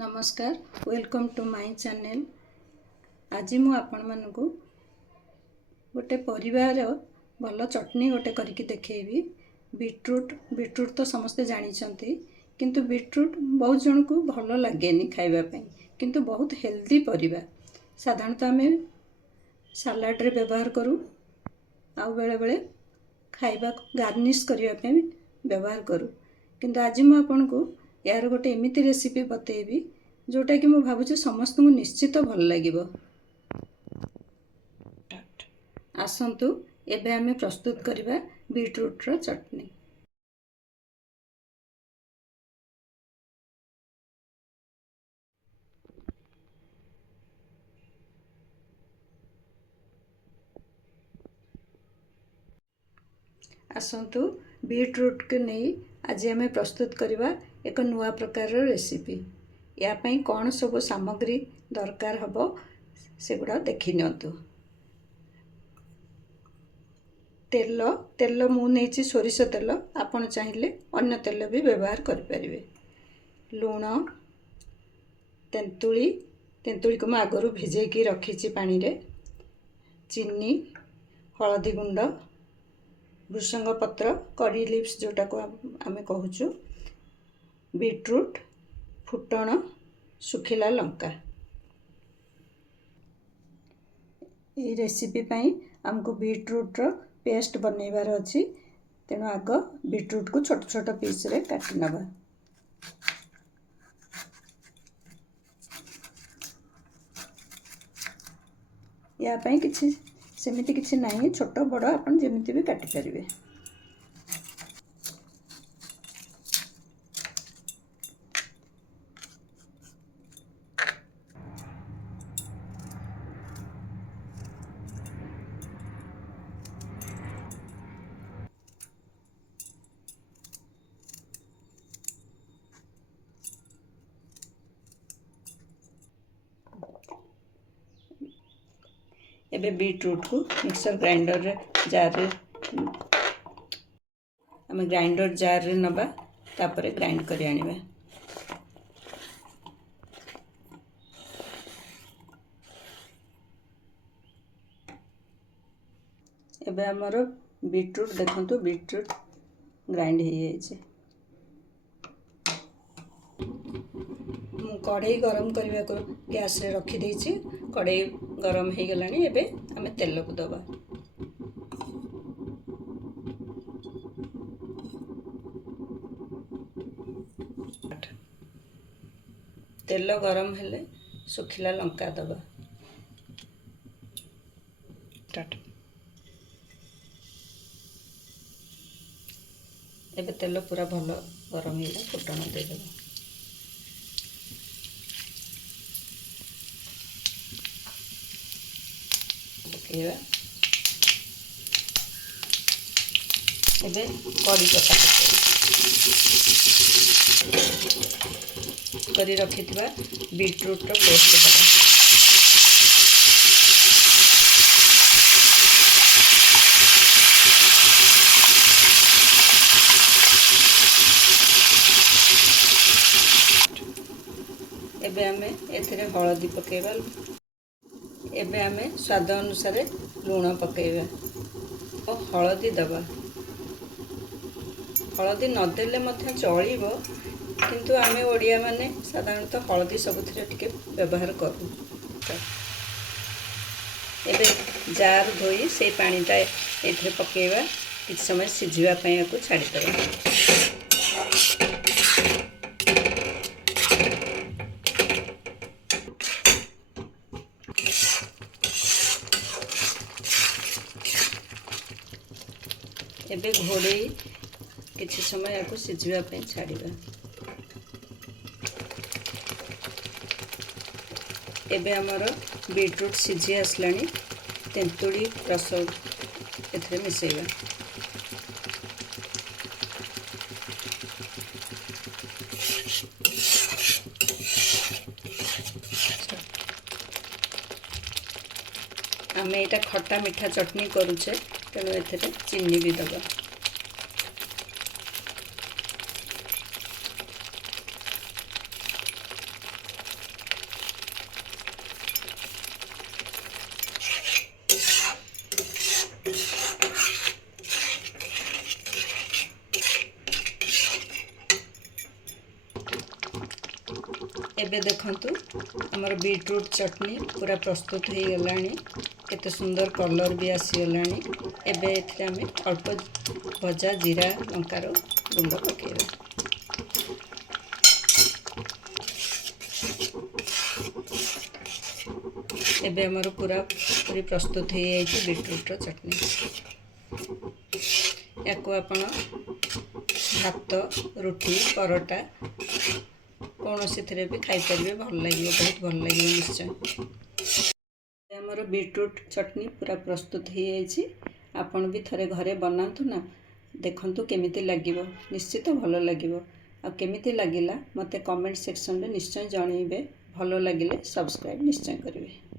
नमस्कार welcome to my channel. आज मु आपण मानकु गोटे परिवार भल चटनी गोटे करके देखैबी। बीटरूट तो समस्ते जानी किंतु बीटरूट बहुत जन को भल लगे खाइबा पई, किंतु बहुत हेल्दी परिबा। साधारणतः आम सालाड रे व्यवहार करूँ, आउ बेले बेले खाइबा गार्निश करने पे व्यवहार करूँ। किंतु आज मु आपन को यार गोटे एमिति रेसिपी बतेबी जोटा कि मु भावुचे समस्त को निश्चित भल लागिबो। आसंतु एबे आमे प्रस्तुत करिबा बीटरूट रो चटनी। आसंतु बीटरूट के नहीं आज आमे प्रस्तुत करिबा एक नुआ प्रकार रो रेसिपी। या पई कौन सब सामग्री दरकार हबो सेगुड़ा देखि नियंतु। तेल मु नेछि सोरिष तेल, आपण चाहिए अन्य तेल भी व्यवहार करि परिबे। लूण, तेंतुली को मैं आगरू भिजेकी रखी पानी रे, चीनी, हलदी गुंड, भृषंग पत्र, करी लिव्स जोटा को आमे कहूचु, बीटरूट, फुटण, सुखिला लंका। ये रेसिपी पाई हमको बीटरूट रो पेस्ट बनैबार अछि। तेणु आग बीटरूट को छोट छोट पीस रे काटि नबा। या पाई किछि सेमिति किछि नाही, छोट बड़ आपण जेमिति भी काटि परिबे। एबे बीटरूट को मिक्सर ग्राइंडर रे जार रे आमे ग्राइंडर जार रे नबा, तापरे ग्राइंड करि आनिबा। एबे हमर बीटरूट देखंतु, बीटरूट ग्राइंड हो जाइए। कढ़ई गरम करने को गैस रे रखी देछि। कढ़ई गरम हो गलानी। एबे आमे तेल को दबा। तेल गरम हेले सुखिला लंका दबा। एबे तेल पूरा भल गरम हेला, फुटण दे देबा। एबे कड़ी पत्ता करी रखिथिबा बीटरूट रो पेस्ट दबा। एबे आमे एथिरे हळदी पकेबा। एबे आमे स्वाद अनुसार लूण पकेबा और हळदी दबा। हळदी नदेले मध्य चलिबो, किंतु आमे ओडिया माने साधारणतः हळदी सबुथिरे टिके व्यवहार करू। एबे जार धोई से पानीटा एथिरे पकेबा, किछ समय सिझिबा पई याकू छाडी देबा। एबे घोड़े किछि समय याकू सिझिबा पई छाड़ीबा। एबे हमर बीटरूट सिझी आसलानी। तेंतुली रस एथिरे मिसेबा। आमे एटा खट्टा मीठा चटनी करूचे, तेणु एथिरे चीनी भी दबा। एबे देखंतु हमर बीटरूट चटनी पूरा प्रस्तुत हो गलानी। केते सुंदर कलर भी आसी गलानी। एबे एथिरे आमे अल्प भजा जीरा लंकार गुंड पकेइबा। एबे हमर पूरा पूरी प्रस्तुत हो जाइए बीटरूट चटनी। याको आपण भात रुटी परोटा कौन सी भी खाईपर भल लगे, बहुत भल लगे निश्चय। हमर बीटरूट चटनी पूरा प्रस्तुत हो जाइए। आपण भी थरे घरे बनातु ना, देखंतु केमिति लागिबो, निश्चित भल लागिबो। आ केमिति लागिला मते कमेंट सेक्शन रे निश्चय जणाइबे। भल लागिले सब्सक्राइब निश्चय करिवे।